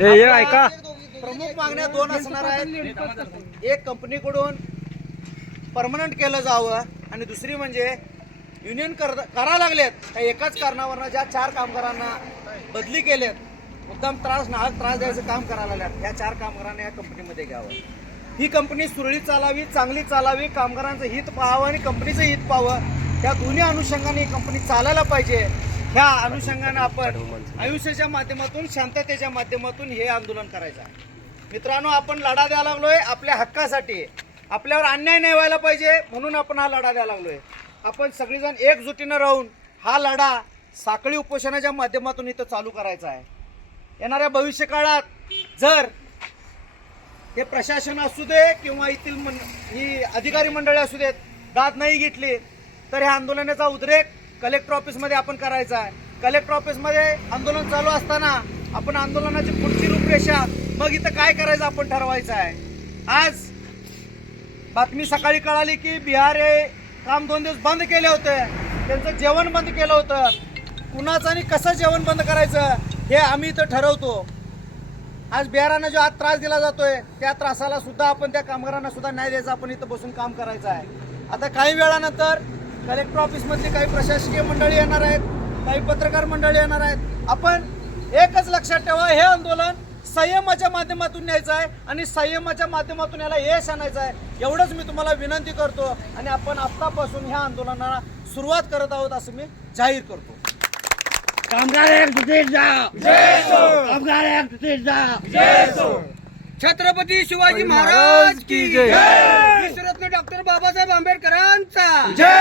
हे हे ऐका. प्रमुख मागण्या दोन असणार आहेत. एक कंपनीकडून परमनंट केलं जावं आणि दुसरी म्हणजे युनियन कर करा लागलेत. त्या एकाच कारणावरनं ज्या चार कामगारांना बदली केलेत मुद्दाम त्रास नाहक त्रास द्यायचं काम करायला लागल्यात या चार कामगारांना या कंपनीमध्ये घ्यावं. ही कंपनी सुरळीत चालावी चांगली चालावी कामगारांचं हित पाहावं आणि कंपनीचं हित पाहावं. त्या दोन्ही अनुषंगाने ही कंपनी चालायला पाहिजे. ह्या अनुषंगाने आपण आयुष्याच्या माध्यमातून शांततेच्या माध्यमातून हे आंदोलन करायचं आहे. मित्रांनो आपण लढा द्यायला लागलोय आपल्या हक्कासाठी. आपल्यावर अन्याय नाही व्हायला पाहिजे म्हणून आपण हा लढा द्यायला लागलोय. आपण सगळीजण एकजुटीनं राहून हा लढा साखळी उपोषणाच्या माध्यमातून इथं चालू करायचा आहे. येणाऱ्या भविष्यकाळात जर हे प्रशासन असू दे किंवा येथील मन- ही अधिकारी मंडळी असू देत दाद नाही घेतली तर ह्या आंदोलनाचा उद्रेक कलेक्टर ऑफिसमध्ये आपण करायचं आहे. कलेक्टर ऑफिसमध्ये आंदोलन चालू असताना आपण आंदोलनाची पुढची रूपरेषा मग इथं काय करायचं आपण ठरवायचं आहे. आज बातमी सकाळी कळाली की बिहार हे काम दोन दिवस बंद केले होते. त्यांचं जेवण बंद केलं होतं. कुणाचं आणि कसं जेवण बंद करायचं हे आम्ही इथं ठरवतो. आज बिहारांना जो आज त्रास दिला जातोय त्या त्रासाला सुद्धा आपण त्या कामगारांना सुद्धा न्याय द्यायचा आपण इथं बसून काम करायचं आहे. आता काही वेळानंतर कलेक्टर ऑफिसमधली काही प्रशासकीय मंडळी येणार आहेत काही पत्रकार मंडळी येणार आहेत. आपण एकच लक्षात ठेवा हे आंदोलन संयमाच्या माध्यमातून न्यायचं आहे आणि संयमाच्या माध्यमातून याला यश आणायचं आहे. एवढंच मी तुम्हाला विनंती करतो आणि आपण आत्तापासून ह्या आंदोलनाला सुरुवात करत आहोत असं मी जाहीर करतो. कामगार एकजुटीत जा. कामगार एकजुटीत जा. छत्रपती शिवाजी महाराज की विश्वरत्न डॉक्टर बाबासाहेब आंबेडकरांचा. जय